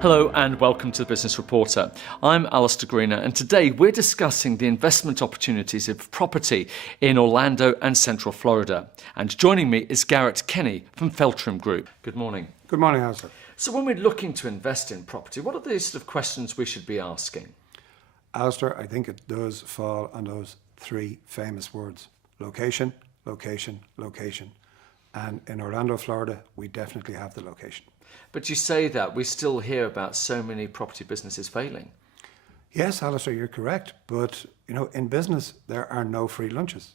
Hello and welcome to the Business Reporter. I'm Alistair Greener and today we're discussing the investment opportunities of property in Orlando and Central Florida. And joining me is Garrett Kenny from Feltrim Group. Good morning. Good morning, Alistair. So when we're looking to invest in property, what are the sort of questions we should be asking? Alistair, I think it does fall on those three famous words: location, location, location. And in Orlando, Florida, we definitely have the location. But you say that we still hear about so many property businesses failing. Yes, Alistair, you're correct. But, in business, there are no free lunches.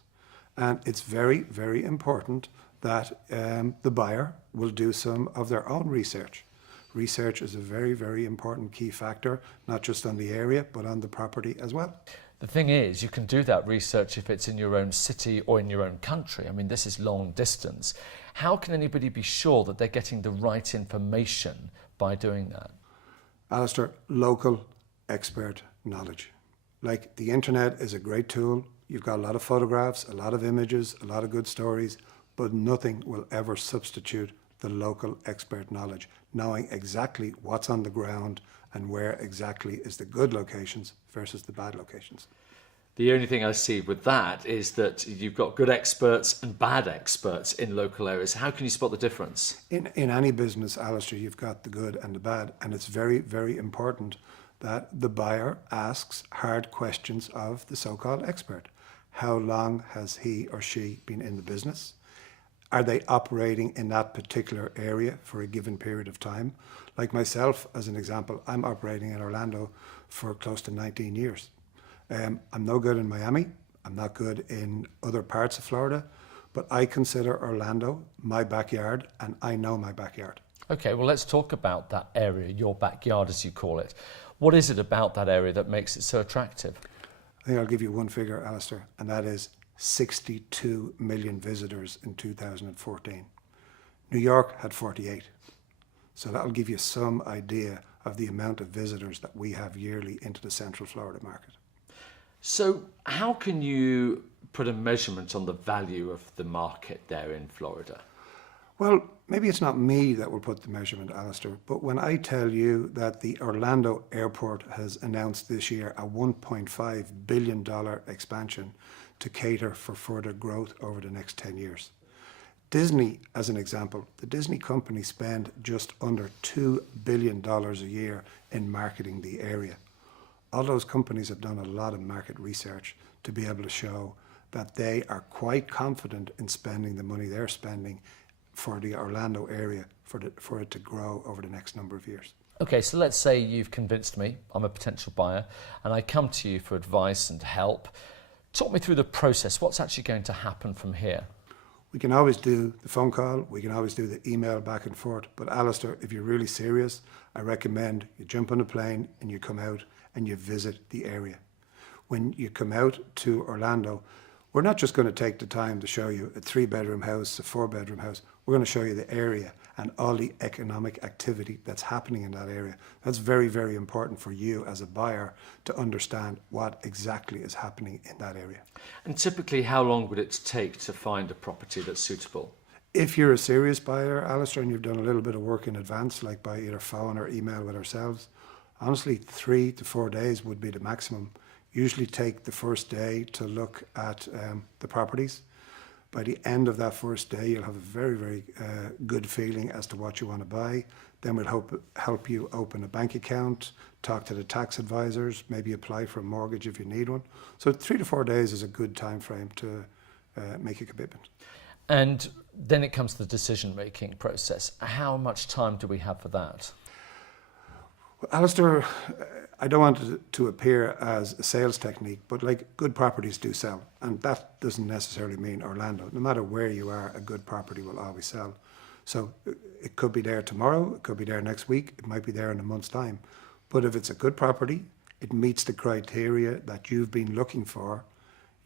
And it's very, very important that the buyer will do some of their own research. Research is a very, very important key factor, not just on the area, but on the property as well. The thing is, you can do that research if it's in your own city or in your own country. I mean, this is long distance. How can anybody be sure that they're getting the right information by doing that? Alistair, local expert knowledge. Like, the internet is a great tool. You've got a lot of photographs, a lot of images, a lot of good stories, but nothing will ever substitute the local expert knowledge, knowing exactly what's on the ground and where exactly is the good locations versus the bad locations. The only thing I see with that is that you've got good experts and bad experts in local areas. How can you spot the difference? In any business, Alistair, you've got the good and the bad, and it's very, very important that the buyer asks hard questions of the so-called expert. How long has he or she been in the business? Are they operating in that particular area for a given period of time? Like myself, as an example, I'm operating in Orlando for close to 19 years. I'm no good in Miami. I'm not good in other parts of Florida, but I consider Orlando my backyard, and I know my backyard. Okay, well, let's talk about that area, your backyard, as you call it. What is it about that area that makes it so attractive? I think I'll give you one figure, Alistair, and that is 62 million visitors in 2014. New York had 48. So that'll give you some idea of the amount of visitors that we have yearly into the Central Florida market. So how can you put a measurement on the value of the market there in Florida? Well, maybe it's not me that will put the measurement, Alistair, but when I tell you that the Orlando airport has announced this year a $1.5 billion expansion to cater for further growth over the next 10 years. Disney, as an example, the Disney company spend just under $2 billion a year in marketing the area. All those companies have done a lot of market research to be able to show that they are quite confident in spending the money they're spending for the Orlando area for it to grow over the next number of years. Okay, so let's say you've convinced me, I'm a potential buyer, and I come to you for advice and help. Talk me through the process. What's actually going to happen from here? We can always do the phone call, we can always do the email back and forth, but Alistair, if you're really serious, I recommend you jump on a plane and you come out and you visit the area. When you come out to Orlando, we're not just going to take the time to show you a 3-bedroom house, a 4-bedroom house. We're going to show you the area and all the economic activity that's happening in that area. That's very, very important for you as a buyer to understand what exactly is happening in that area. And typically, how long would it take to find a property that's suitable? If you're a serious buyer, Alistair, and you've done a little bit of work in advance, like by either phone or email with ourselves, honestly, 3 to 4 days would be the maximum. Usually take the first day to look at the properties. By the end of that first day, you'll have a very, very good feeling as to what you want to buy. Then we'll help you open a bank account, talk to the tax advisors, maybe apply for a mortgage if you need one. So 3 to 4 days is a good time frame to make a commitment. And then it comes to the decision-making process. How much time do we have for that? Well, Alistair, I don't want it to appear as a sales technique, but like, good properties do sell. And that doesn't necessarily mean Orlando. No matter where you are, a good property will always sell. So it could be there tomorrow, it could be there next week, it might be there in a month's time. But if it's a good property, it meets the criteria that you've been looking for,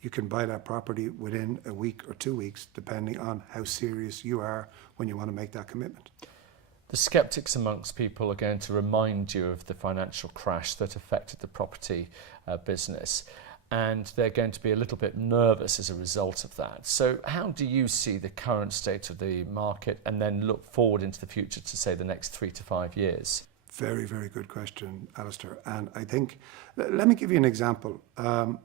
you can buy that property within a week or 2 weeks, depending on how serious you are when you want to make that commitment. The skeptics amongst people are going to remind you of the financial crash that affected the property business, and they're going to be a little bit nervous as a result of that. So how do you see the current state of the market and then look forward into the future to, say, the next 3 to 5 years? Very, very good question, Alistair. And I think, let me give you an example. The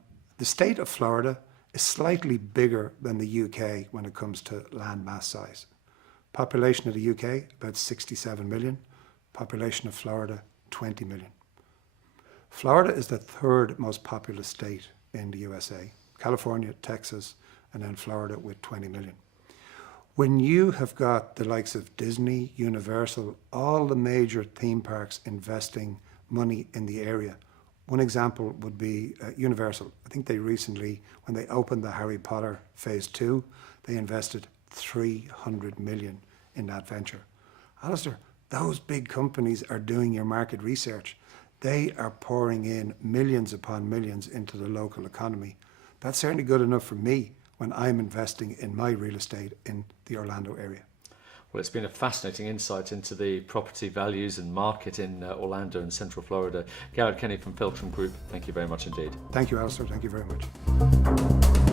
state of Florida is slightly bigger than the UK when it comes to land mass size. Population of the UK, about 67 million. Population of Florida, 20 million. Florida is the third most populous state in the USA. California, Texas, and then Florida with 20 million. When you have got the likes of Disney, Universal, all the major theme parks investing money in the area, one example would be Universal. I think they recently, when they opened the Harry Potter Phase 2, they invested 300 million in that venture. Alistair, those big companies are doing your market research. They are pouring in millions upon millions into the local economy. That's certainly good enough for me when I'm investing in my real estate in the Orlando area. Well, it's been a fascinating insight into the property values and market in Orlando and Central Florida. Garrett Kenny from Feltrim Group, thank you very much indeed. Thank you, Alistair. Thank you very much.